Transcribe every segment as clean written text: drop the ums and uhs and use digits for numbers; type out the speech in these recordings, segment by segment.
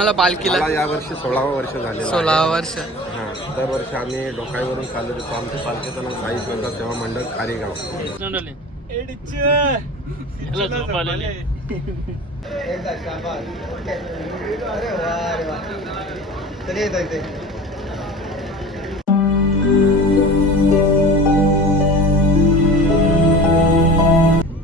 मला पालखीला यावर्षी 16वं वर्ष झाले. 16 वर्ष. हां, दरवर्षी आम्ही डोकाईवरून चालू देतो. आमच्या पालखीचं नाव साई श्रद्धा सेवा मंडळ कारेगाव.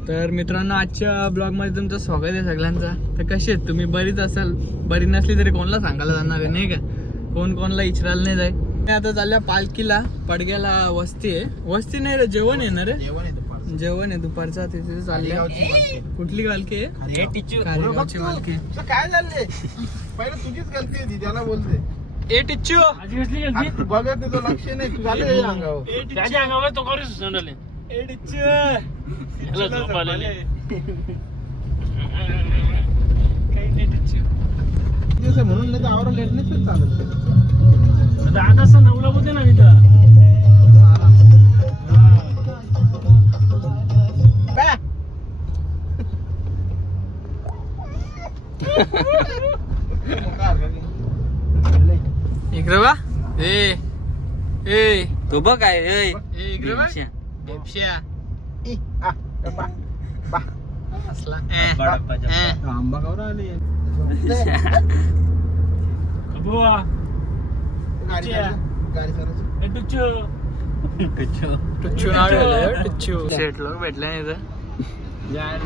तर मित्रांनो, आजच्या ब्लॉग मध्ये तुमचं स्वागत आहे सगळ्यांचा. तर कसे आहेत तुम्ही? बरीच असाल. बरी नसली तरी कोणाला सांगायला जाणार आहे नाही का? कोण कोणाला इचरायला नाही जाय. मी आता चालल्या पालखीला. पडग्याला वस्ती आहे. वस्ती नाही रे, जेवण येणार आहे. जेवण आहे दुपारचा. तिथे चाललंय. कुठली पालखी आहे? कारेगावची पालखी. काय झाले? पहिलं तुझीच गलती होती, त्याला बोलते ए टिच्चू बघत तुझं लक्ष नाही. तू झालं अंगावर तो करू संडले म्हणून नाही तर आवरा लेट नाही चालत. आता असं नवला होते ना इथं. इकडे बा. ए तो बघ काय. इकडे बघ. डेपश्या असला आंबा गावर आली. बुवा टुच्चू टुच्चू नाव ठेवलंय. टुच्चू शेट लोक भेटले नाही इथं.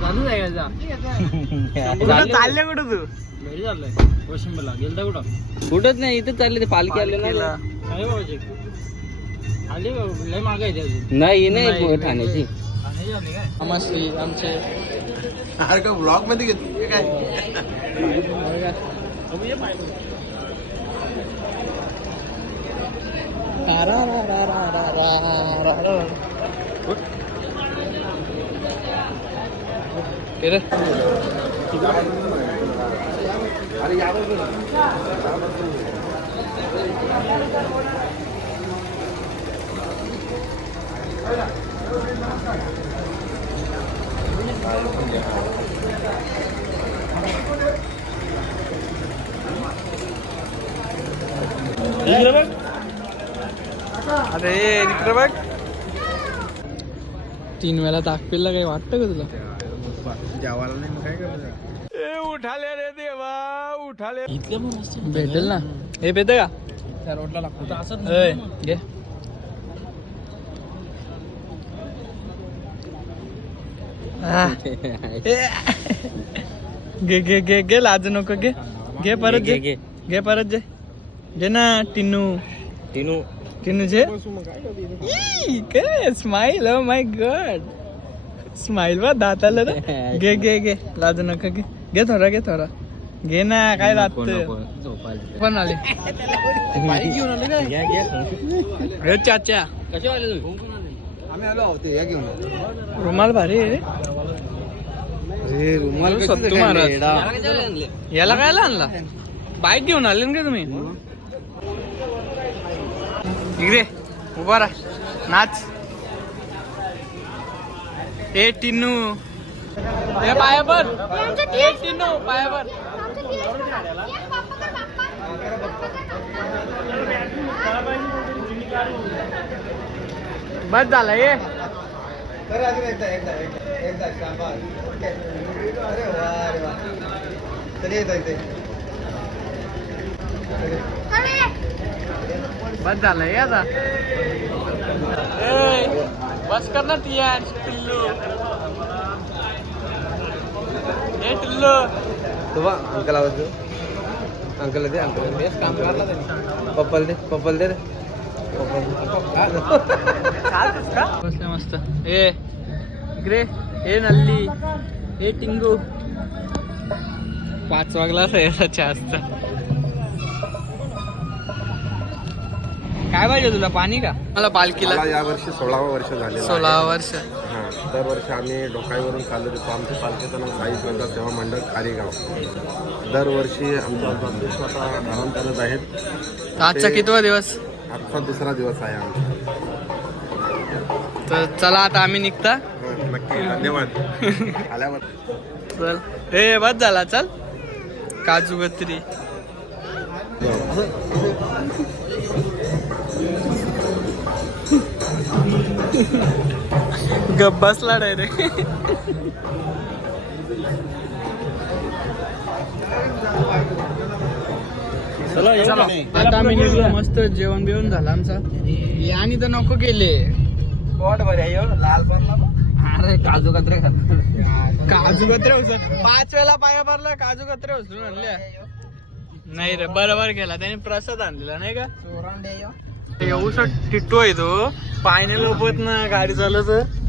चालू जायचा चालले कुठं तू? घरी चाललंय. वशिंबला गेलता कुठं? कुठंच नाही, इथं चालले. ते पालखी आले ना. आहे बाबाचे आले लय माग आहे अजून. नाही ठाण्याची नमस्ते आमचे. अरे का ब्लॉग मध्ये घेतो काय? अरे यावर अरे इकडे बघ. 3 वेळा ताकपिल्ला. काही वाटतं का तुला? जेवायला नाही मग काय करायचं? उठाले रे देवा उठाले. भेटेल ना. हे भेट का त्या रोडला लागतो असं घे. घे घे घे घे. लाज नको. घे घे परत. घे घे परत. जे घे ना. टिनू टिनू टिनू जे काय smile. Oh my God. Smile बा दाताला रे. घे घे घे. लाज नका. घे घे थोडा. घे थोडा. घे ना. काय लागत पण आले. घेऊन आले काय? चाचा कसे आले तुम्ही? आम्ही आलो आहोत या घेऊन. रुमाल भारी आहे. अरे रुमाल सत्तू महाराज. याला काय आणला? बाईक घेऊन आले ना का तुम्ही? इकडे उभा राहा. नाच. ए टिनू. हे पायावर. ए टिनू पायावर. बस झालं. ये बस झालं. ये आता. बस कर ना टिया. टिल्लू. ए टिल्लू. तुझा अंकल आवाज दे. अंकल दे. अंकल काम करला त्यांनी. पप्पल दे रे. बसले मस्त. ए इकडे. ए नल्ली. ए टिंगू. 5 वाजला जास्त. काय पाहिजे तुला? पाणी का? मला पालखीला यावर्षी 16वं वर्ष झाले. 16 वर्ष. हां, दरवर्षी आम्ही डोकाईवरून चालू देतो. आमच्या पालखीचं नाव साई श्रद्धा सेवा मंडळ कारेगाव. दरवर्षी आमच्या स्वतः आराम करत आहेत. आजचा कितवा दिवस? आजचा 2रा दिवस आहे आमचा. तर चला आता आम्ही निघता. नक्की. धन्यवाद. आल्यावर चल. ए बस झाला. चल. काजू कतरी. गप बसला डायरेक्ट. चला येऊ चला, का नाही? आता आम्ही निघलो. मस्त जेवण बिवण झालं आमचा. आणि तर नको केले. लाल अरे काजू कतरे काजू कत्रे उचल 5 वेळा पाया भरला. काजू कत्रे उचलून आणल्या. नाही रे, बरोबर केला त्याने. प्रसाद आणलेला नाही का. एवढा टिट्टू आहे तो. पायने लोपत ना गाडी चालवत.